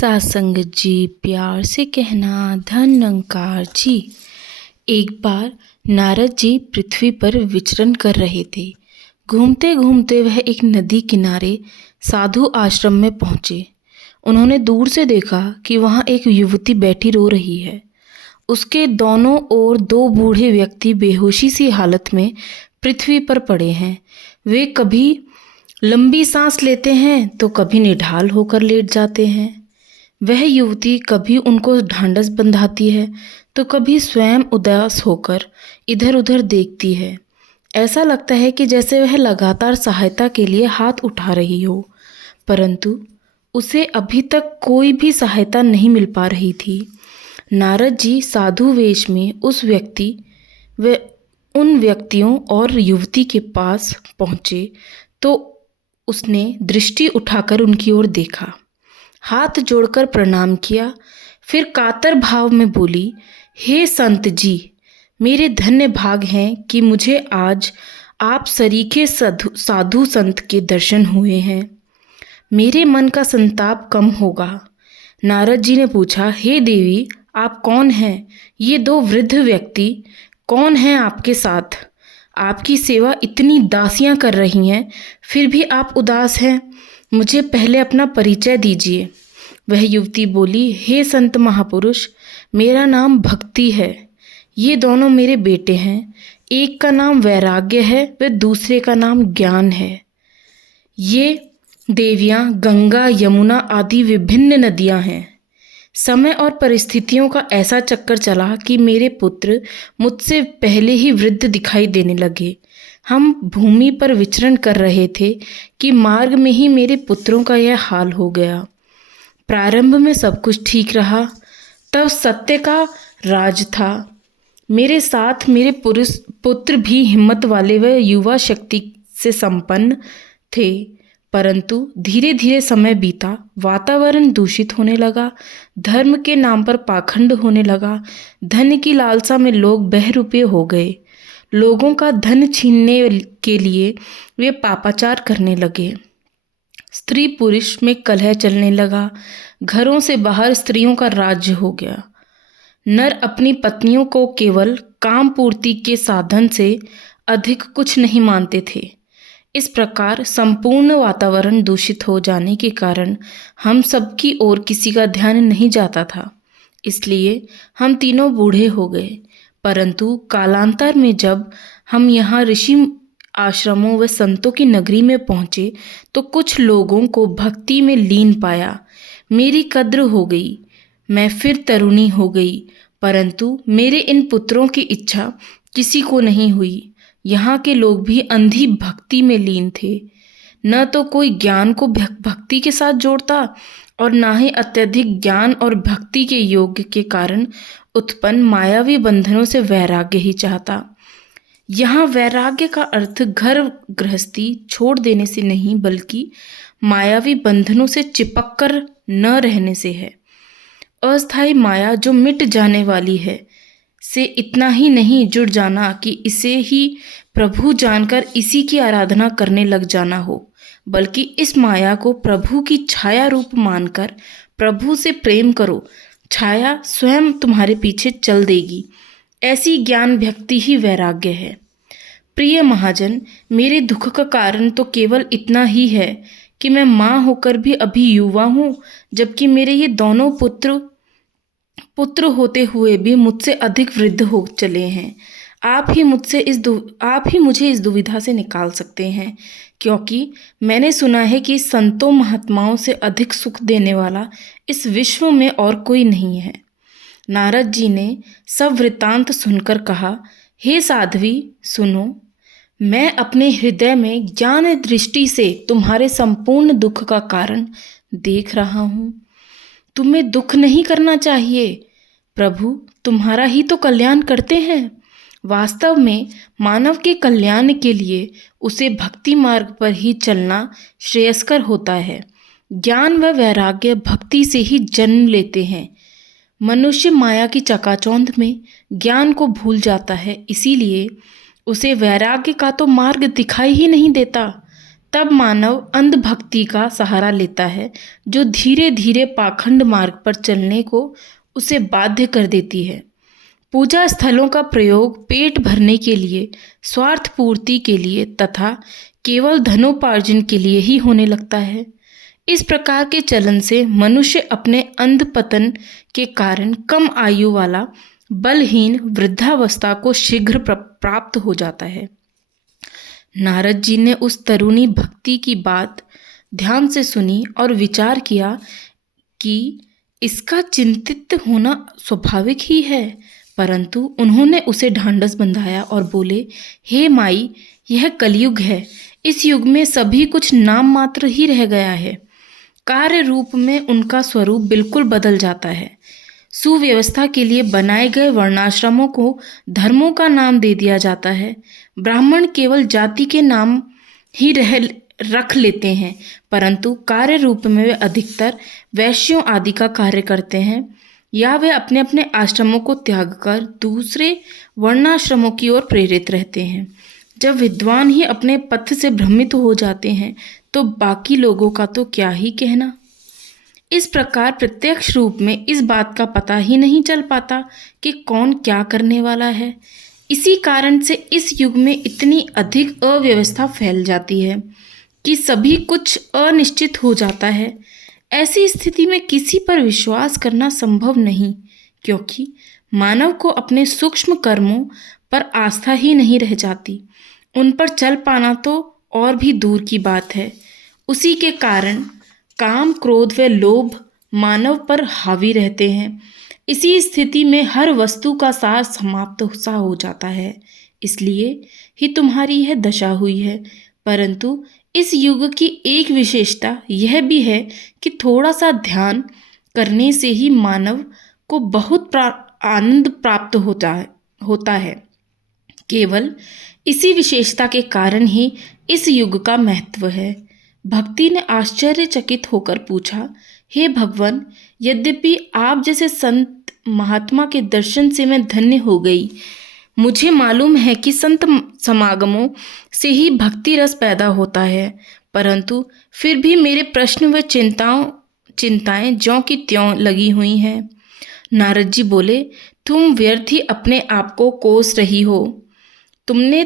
सासंग जी प्यार से कहना धन निरंकार जी। एक बार नारद जी पृथ्वी पर विचरण कर रहे थे। घूमते घूमते वह एक नदी किनारे साधु आश्रम में पहुँचे। उन्होंने दूर से देखा कि वहाँ एक युवती बैठी रो रही है। उसके दोनों ओर दो बूढ़े व्यक्ति बेहोशी सी हालत में पृथ्वी पर पड़े हैं। वे कभी लंबी सांस लेते हैं तो कभी निढाल होकर लेट जाते हैं। वह युवती कभी उनको ढांढस बंधाती है तो कभी स्वयं उदास होकर इधर उधर देखती है। ऐसा लगता है कि जैसे वह लगातार सहायता के लिए हाथ उठा रही हो, परंतु उसे अभी तक कोई भी सहायता नहीं मिल पा रही थी। नारद जी साधु वेश में व उन व्यक्तियों और युवती के पास पहुँचे तो उसने दृष्टि उठाकर उनकी ओर देखा, हाथ जोड़कर प्रणाम किया, फिर कातर भाव में बोली, हे संत जी, मेरे धन्य भाग हैं कि मुझे आज आप सरीखे साधु संत के दर्शन हुए हैं। मेरे मन का संताप कम होगा। नारद जी ने पूछा, हे देवी, आप कौन हैं? ये दो वृद्ध व्यक्ति कौन हैं आपके साथ? आपकी सेवा इतनी दासियां कर रही हैं, फिर भी आप उदास हैं। मुझे पहले अपना परिचय दीजिए। वह युवती बोली, हे संत महापुरुष, मेरा नाम भक्ति है। ये दोनों मेरे बेटे हैं। एक का नाम वैराग्य है व दूसरे का नाम ज्ञान है। ये देवियाँ गंगा, यमुना आदि विभिन्न नदियाँ हैं। समय और परिस्थितियों का ऐसा चक्कर चला कि मेरे पुत्र मुझसे पहले ही वृद्ध दिखाई देने लगे। हम भूमि पर विचरण कर रहे थे कि मार्ग में ही मेरे पुत्रों का यह हाल हो गया। प्रारंभ में सब कुछ ठीक रहा, तब सत्य का राज था। मेरे साथ मेरे पुत्र भी हिम्मत वाले व युवा शक्ति से संपन्न थे, परंतु धीरे धीरे समय बीता, वातावरण दूषित होने लगा, धर्म के नाम पर पाखंड होने लगा, धन की लालसा में लोग बहरूपे हो गए। लोगों का धन छीनने के लिए वे पापाचार करने लगे। स्त्री पुरुष में कलह चलने लगा। घरों से बाहर स्त्रियों का राज्य हो गया। नर अपनी पत्नियों को केवल काम पूर्ति के साधन से अधिक कुछ नहीं मानते थे। इस प्रकार संपूर्ण वातावरण दूषित हो जाने के कारण हम सबकी ओर किसी का ध्यान नहीं जाता था। इसलिए हम तीनों बूढ़े हो गए। परंतु कालांतर में जब हम यहाँ ऋषि आश्रमों व संतों की नगरी में पहुँचे तो कुछ लोगों को भक्ति में लीन पाया। मेरी कद्र हो गई। मैं फिर तरुणी हो गई, परंतु मेरे इन पुत्रों की इच्छा किसी को नहीं हुई। यहाँ के लोग भी अंधी भक्ति में लीन थे। न तो कोई ज्ञान को भक्ति के साथ जोड़ता और न ही अत्यधिक ज्ञान और भक्ति के योग के कारण उत्पन्न मायावी बंधनों से वैराग्य ही चाहता। यहाँ वैराग्य का अर्थ घर गृहस्थी छोड़ देने से नहीं, बल्कि मायावी बंधनों से चिपक कर न रहने से है। अस्थायी माया जो मिट जाने वाली है से इतना ही नहीं जुड़ जाना कि इसे ही प्रभु जानकर इसी की आराधना करने लग जाना हो, बल्कि इस माया को प्रभु की छाया रूप मानकर प्रभु से प्रेम करो। छाया स्वयं तुम्हारे पीछे चल देगी। ऐसी ज्ञान भक्ति ही वैराग्य है। प्रिय महाजन, मेरे दुख का कारण तो केवल इतना ही है कि मैं माँ होकर भी अभी युवा हूँ, जबकि मेरे ये दोनों पुत्र होते हुए भी मुझसे अधिक वृद्ध हो चले हैं। आप ही मुझे इस दुविधा से निकाल सकते हैं, क्योंकि मैंने सुना है कि संतों महात्माओं से अधिक सुख देने वाला इस विश्व में और कोई नहीं है। नारद जी ने सब वृत्तांत सुनकर कहा, हे साध्वी, सुनो। मैं अपने हृदय में ज्ञान दृष्टि से तुम्हारे संपूर्ण दुख का कारण देख रहा हूँ। तुम्हें दुख नहीं करना चाहिए। प्रभु तुम्हारा ही तो कल्याण करते हैं। वास्तव में मानव के कल्याण के लिए उसे भक्ति मार्ग पर ही चलना श्रेयस्कर होता है। ज्ञान व वैराग्य भक्ति से ही जन्म लेते हैं। मनुष्य माया की चकाचौंध में ज्ञान को भूल जाता है, इसीलिए उसे वैराग्य का तो मार्ग दिखाई ही नहीं देता। तब मानव अंधभक्ति का सहारा लेता है, जो धीरे धीरे पाखंड मार्ग पर चलने को उसे बाध्य कर देती है। पूजा स्थलों का प्रयोग पेट भरने के लिए, स्वार्थ पूर्ति के लिए तथा केवल धनोपार्जन के लिए ही होने लगता है। इस प्रकार के चलन से मनुष्य अपने अंधपतन के कारण कम आयु वाला बलहीन वृद्धावस्था को शीघ्र प्राप्त हो जाता है। नारद जी ने उस तरुणी भक्ति की बात ध्यान से सुनी और विचार किया कि इसका चिंतित होना स्वाभाविक ही है, परंतु उन्होंने उसे ढांढस बंधाया और बोले, हे माई, यह कलयुग है। इस युग में सभी कुछ नाम मात्र ही रह गया है। कार्य रूप में उनका स्वरूप बिल्कुल बदल जाता है। सुव्यवस्था के लिए बनाए गए वर्णाश्रमों को धर्मों का नाम दे दिया जाता है। ब्राह्मण केवल जाति के नाम ही रख लेते हैं, परंतु कार्य रूप में वे अधिकतर वैश्यों आदि का कार्य करते हैं, या वे अपने अपने आश्रमों को त्याग कर दूसरे वर्णाश्रमों की ओर प्रेरित रहते हैं। जब विद्वान ही अपने पथ से भ्रमित हो जाते हैं तो बाकी लोगों का तो क्या ही कहना। इस प्रकार प्रत्यक्ष रूप में इस बात का पता ही नहीं चल पाता कि कौन क्या करने वाला है। इसी कारण से इस युग में इतनी अधिक अव्यवस्था फैल जाती है कि सभी कुछ अनिश्चित हो जाता है। ऐसी स्थिति में किसी पर विश्वास करना संभव नहीं, क्योंकि मानव को अपने सूक्ष्म कर्मों पर आस्था ही नहीं रह जाती। उन पर चल पाना तो और भी दूर की बात है। उसी के कारण काम, क्रोध व लोभ मानव पर हावी रहते हैं। इसी स्थिति में हर वस्तु का सार समाप्त सा हो जाता है। इसलिए ही तुम्हारी यह दशा हुई है। परंतु इस युग की एक विशेषता यह भी है कि थोड़ा सा ध्यान करने से ही मानव को बहुत आनंद प्राप्त होता है। केवल इसी विशेषता के कारण ही इस युग का महत्व है। भक्ति ने आश्चर्यचकित होकर पूछा, हे भगवान, यद्यपि आप जैसे संत महात्मा के दर्शन से मैं धन्य हो गई। मुझे मालूम है कि संत समागमों से ही भक्ति रस पैदा होता है, परंतु फिर भी मेरे प्रश्न व चिंताएं ज्यों की त्यों लगी हुई हैं। नारद जी बोले, तुम व्यर्थ ही अपने आप को कोस रही हो। तुमने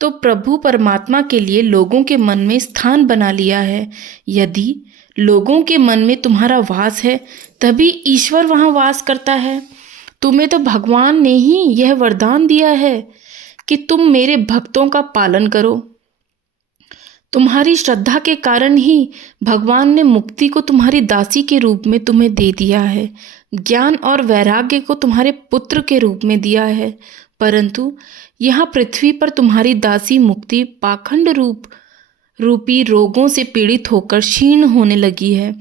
तो प्रभु परमात्मा के लिए लोगों के मन में स्थान बना लिया है। यदि लोगों के मन में तुम्हारा वास है, तभी ईश्वर वहाँ वास करता है। तुम्हें तो भगवान ने ही यह वरदान दिया है कि तुम मेरे भक्तों का पालन करो। तुम्हारी श्रद्धा के कारण ही भगवान ने मुक्ति को तुम्हारी दासी के रूप में तुम्हें दे दिया है, ज्ञान और वैराग्य को तुम्हारे पुत्र के रूप में दिया है। परंतु यहाँ पृथ्वी पर तुम्हारी दासी मुक्ति पाखंड रूपी रोगों से पीड़ित होकर क्षीण होने लगी है।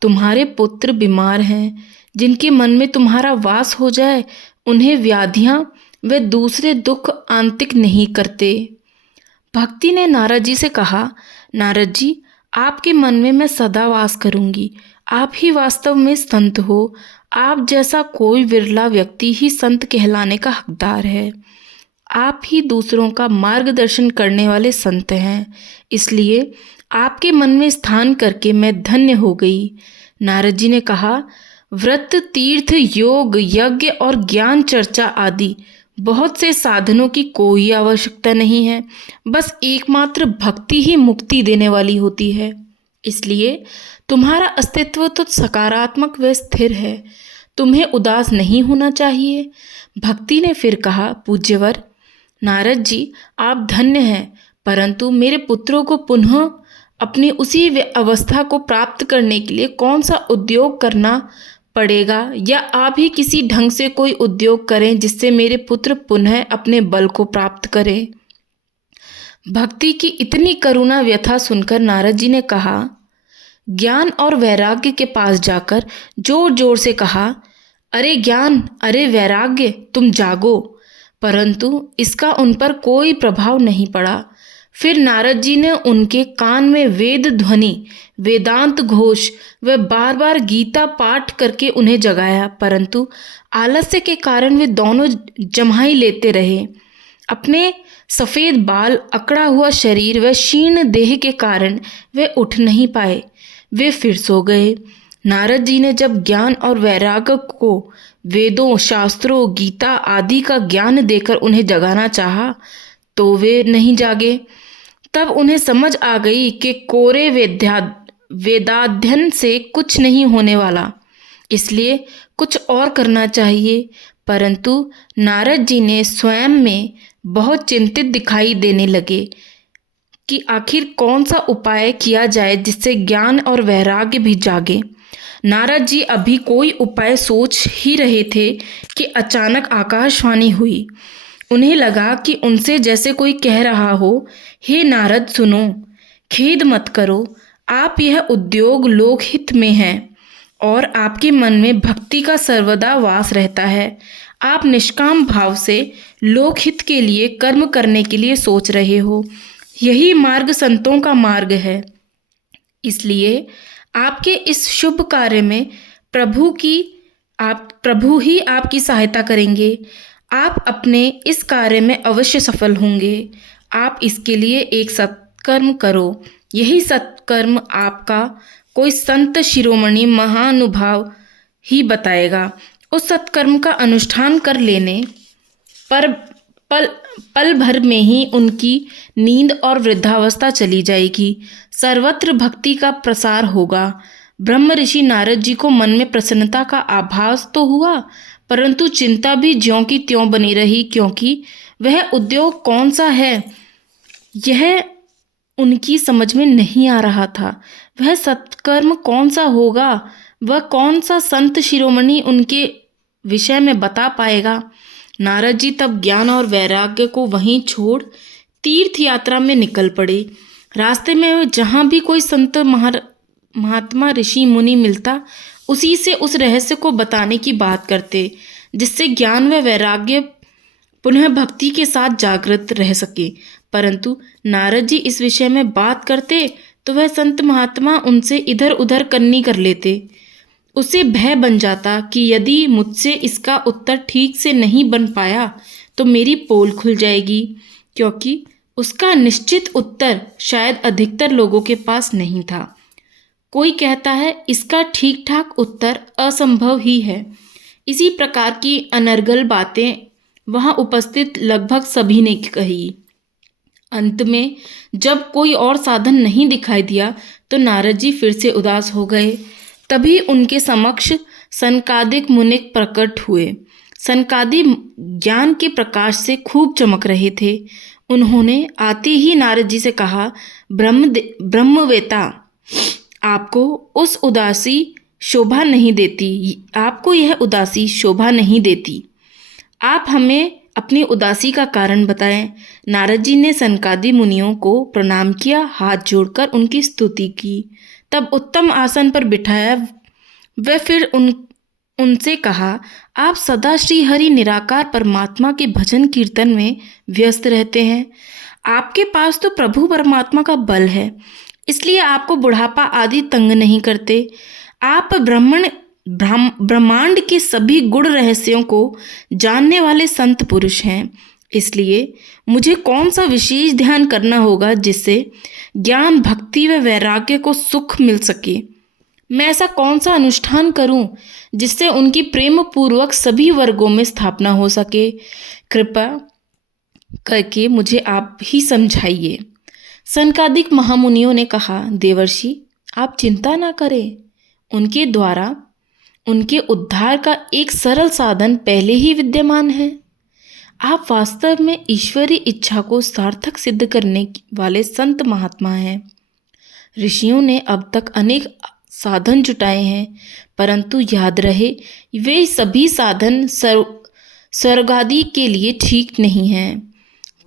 तुम्हारे पुत्र बीमार हैं। जिनके मन में तुम्हारा वास हो जाए, उन्हें व्याधियां व दूसरे दुख आंतिक नहीं करते। भक्ति ने नारद जी से कहा, नारद जी, आपके मन में मैं सदा वास करूंगी। आप ही वास्तव में संत हो। आप जैसा कोई विरला व्यक्ति ही संत कहलाने का हकदार है। आप ही दूसरों का मार्गदर्शन करने वाले संत हैं। इसलिए आपके मन में स्थान करके मैं धन्य हो गई। नारद जी ने कहा, व्रत, तीर्थ, योग, यज्ञ और ज्ञान चर्चा आदि बहुत से साधनों की कोई आवश्यकता नहीं है। बस एकमात्र भक्ति ही मुक्ति देने वाली होती है। इसलिए तुम्हारा अस्तित्व तो सकारात्मक व स्थिर है। तुम्हें उदास नहीं होना चाहिए। भक्ति ने फिर कहा, पूज्यवर नारद जी, आप धन्य हैं, परंतु मेरे पुत्रों को पुनः अपनी उसी अवस्था को प्राप्त करने के लिए कौन सा उद्योग करना पड़ेगा, या आप ही किसी ढंग से कोई उद्योग करें जिससे मेरे पुत्र पुनः अपने बल को प्राप्त करें। भक्ति की इतनी करुणा व्यथा सुनकर नारद जी ने कहा, ज्ञान और वैराग्य के पास जाकर जोर जोर से कहा, अरे ज्ञान, अरे वैराग्य, तुम जागो। परंतु इसका उन पर कोई प्रभाव नहीं पड़ा। फिर नारद जी ने उनके कान में वेद ध्वनि, वेदांत घोष व बार बार गीता पाठ करके उन्हें जगाया, परंतु आलस्य के कारण वे दोनों जम्हाई लेते रहे। अपने सफ़ेद बाल, अकड़ा हुआ शरीर व क्षीण देह के कारण वे उठ नहीं पाए। वे फिर सो गए। नारद जी ने जब ज्ञान और वैराग्य को वेदों, शास्त्रों, गीता आदि का ज्ञान देकर उन्हें जगाना चाहा तो वे नहीं जागे। तब उन्हें समझ आ गई कि कोरे वेदाध्ययन से कुछ नहीं होने वाला, इसलिए कुछ और करना चाहिए। परंतु नारद जी ने स्वयं में बहुत चिंतित दिखाई देने लगे कि आखिर कौन सा उपाय किया जाए जिससे ज्ञान और वैराग्य भी जागे। नारद जी अभी कोई उपाय सोच ही रहे थे कि अचानक आकाशवाणी हुई। उन्हें लगा कि उनसे जैसे कोई कह रहा हो, हे नारद सुनो, खेद मत करो, आप यह उद्योग लोकहित में है और आपके मन में भक्ति का सर्वदा वास रहता है। आप निष्काम भाव से लोकहित के लिए कर्म करने के लिए सोच रहे हो। यही मार्ग संतों का मार्ग है। इसलिए आपके इस शुभ कार्य में प्रभु ही आपकी सहायता करेंगे। आप अपने इस कार्य में अवश्य सफल होंगे। आप इसके लिए एक सत्कर्म करो। यही सत्कर्म आपका कोई संत शिरोमणि महानुभाव ही बताएगा। उस सत्कर्म का अनुष्ठान कर लेने पर पल भर में ही उनकी नींद और वृद्धावस्था चली जाएगी। सर्वत्र भक्ति का प्रसार होगा। ब्रह्म ऋषि नारद जी को मन में प्रसन्नता का आभास तो हुआ, परंतु चिंता भी ज्यों की त्यों बनी रही, क्योंकि वह उद्योग कौन सा है यह उनकी समझ में नहीं आ रहा था। वह सत्कर्म कौन सा होगा, वह कौन सा संत शिरोमणि उनके विषय में बता पाएगा। नारद जी तब ज्ञान और वैराग्य को वहीं छोड़ तीर्थ यात्रा में निकल पड़े। रास्ते में वे जहाँ भी कोई संत महात्मा ऋषि मुनि मिलता, उसी से उस रहस्य को बताने की बात करते, जिससे ज्ञान व वैराग्य पुनः भक्ति के साथ जागृत रह सके। परंतु नारद जी इस विषय में बात करते तो वह संत महात्मा उनसे इधर उधर कन्नी कर लेते। उसे भय बन जाता कि यदि मुझसे इसका उत्तर ठीक से नहीं बन पाया तो मेरी पोल खुल जाएगी, क्योंकि उसका निश्चित उत्तर शायद अधिकतर लोगों के पास नहीं था। कोई कहता है इसका ठीक ठाक उत्तर असंभव ही है। इसी प्रकार की अनर्गल बातें वहाँ उपस्थित लगभग सभी ने कही। अंत में जब कोई और साधन नहीं दिखाई दिया तो नारद जी फिर से उदास हो गए। तभी उनके समक्ष सनकादिक मुनि प्रकट हुए। सनकादि ज्ञान के प्रकाश से खूब चमक रहे थे। उन्होंने आते ही नारद जी से कहा, ब्रह्मवेता, आपको यह उदासी शोभा नहीं देती। आप हमें अपनी उदासी का कारण बताएं। नारद जी ने सनकादि मुनियों को प्रणाम किया, हाथ जोड़कर उनकी स्तुति की, तब उत्तम आसन पर बिठाया। वह फिर उनसे कहा, आप सदा श्री हरि निराकार परमात्मा के भजन कीर्तन में व्यस्त रहते हैं। आपके पास तो प्रभु परमात्मा का बल है, इसलिए आपको बुढ़ापा आदि तंग नहीं करते। आप ब्रह्मांड के सभी गुण रहस्यों को जानने वाले संत पुरुष हैं। इसलिए मुझे कौन सा विशेष ध्यान करना होगा जिससे ज्ञान, भक्ति व वैराग्य को सुख मिल सके। मैं ऐसा कौन सा अनुष्ठान करूं जिससे उनकी प्रेम पूर्वक सभी वर्गों में स्थापना हो सके। कृपा करके मुझे आप ही समझाइए। सनकादिक महामुनियों ने कहा, देवर्षि, आप चिंता ना करें। उनके द्वारा उनके उद्धार का एक सरल साधन पहले ही विद्यमान है। आप वास्तव में ईश्वरी इच्छा को सार्थक सिद्ध करने वाले संत महात्मा हैं। ऋषियों ने अब तक अनेक साधन जुटाए हैं, परंतु याद रहे वे सभी साधन स्वर्ग आदि के लिए ठीक नहीं हैं,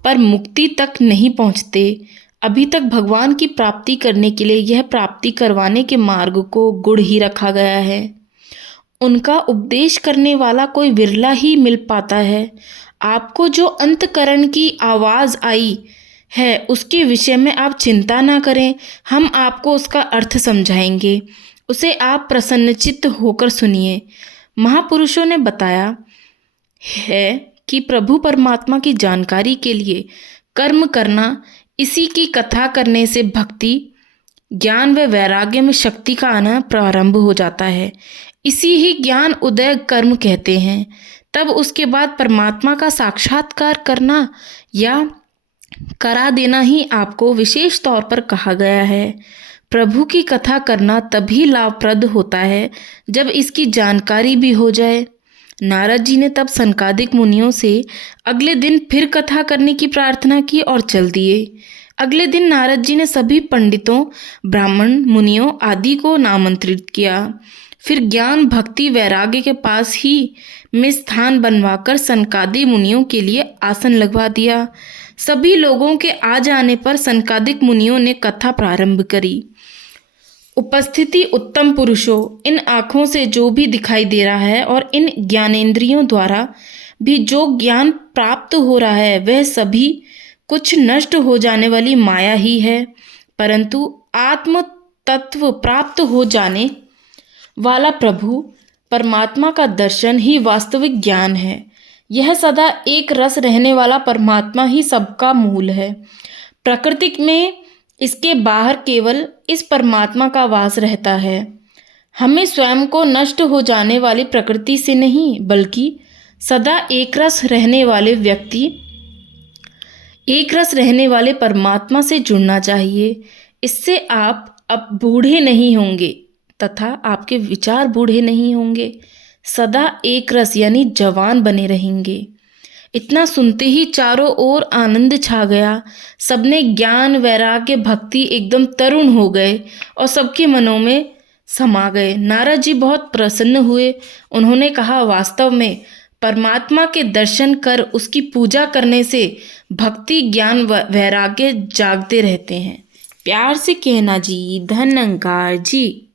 पर मुक्ति तक नहीं पहुँचते। अभी तक भगवान की प्राप्ति करने के लिए यह प्राप्ति करवाने के मार्ग को गुड़ ही रखा गया है। उनका उपदेश करने वाला कोई विरला ही मिल पाता है। आपको जो अंतकरण की आवाज़ आई है उसके विषय में आप चिंता ना करें, हम आपको उसका अर्थ समझाएंगे। उसे आप प्रसन्नचित्त होकर सुनिए। महापुरुषों ने बताया है कि प्रभु परमात्मा की जानकारी के लिए कर्म करना, इसी की कथा करने से भक्ति, ज्ञान व वैराग्य में शक्ति का आना प्रारंभ हो जाता है। इसी ही ज्ञान उदय कर्म कहते हैं। तब उसके बाद परमात्मा का साक्षात्कार करना या करा देना ही आपको विशेष तौर पर कहा गया है। प्रभु की कथा करना तभी लाभप्रद होता है जब इसकी जानकारी भी हो जाए। नारद जी ने तब सनकादिक मुनियों से अगले दिन फिर कथा करने की प्रार्थना की और चल दिए। अगले दिन नारद जी ने सभी पंडितों, ब्राह्मण, मुनियों आदि को आमंत्रित किया। फिर ज्ञान, भक्ति, वैराग्य के पास ही में स्थान बनवाकर सनकादि मुनियों के लिए आसन लगवा दिया। सभी लोगों के आ जाने पर सनकादिक मुनियों ने कथा प्रारंभ करी। उपस्थिति उत्तम पुरुषों, इन आँखों से जो भी दिखाई दे रहा है और इन ज्ञानेंद्रियों द्वारा भी जो ज्ञान प्राप्त हो रहा है वह सभी कुछ नष्ट हो जाने वाली माया ही है, परंतु आत्म तत्व प्राप्त हो जाने वाला प्रभु परमात्मा का दर्शन ही वास्तविक ज्ञान है। यह सदा एक रस रहने वाला परमात्मा ही सबका मूल है। प्रकृति में इसके बाहर केवल इस परमात्मा का वास रहता है। हमें स्वयं को नष्ट हो जाने वाली प्रकृति से नहीं, बल्कि सदा एक रस रहने वाले परमात्मा से जुड़ना चाहिए। इससे आप अब बूढ़े नहीं होंगे तथा आपके विचार बूढ़े नहीं होंगे, सदा एक रस यानी जवान बने रहेंगे। इतना सुनते ही चारों ओर आनंद छा गया। सबने ज्ञान, वैराग्य, भक्ति एकदम तरुण हो गए और सबके मनों में समा गए। नारद जी बहुत प्रसन्न हुए। उन्होंने कहा, वास्तव में परमात्मा के दर्शन कर उसकी पूजा करने से भक्ति, ज्ञान व वैराग्य जागते रहते हैं। प्यार से कहना जी, धन अंकार जी।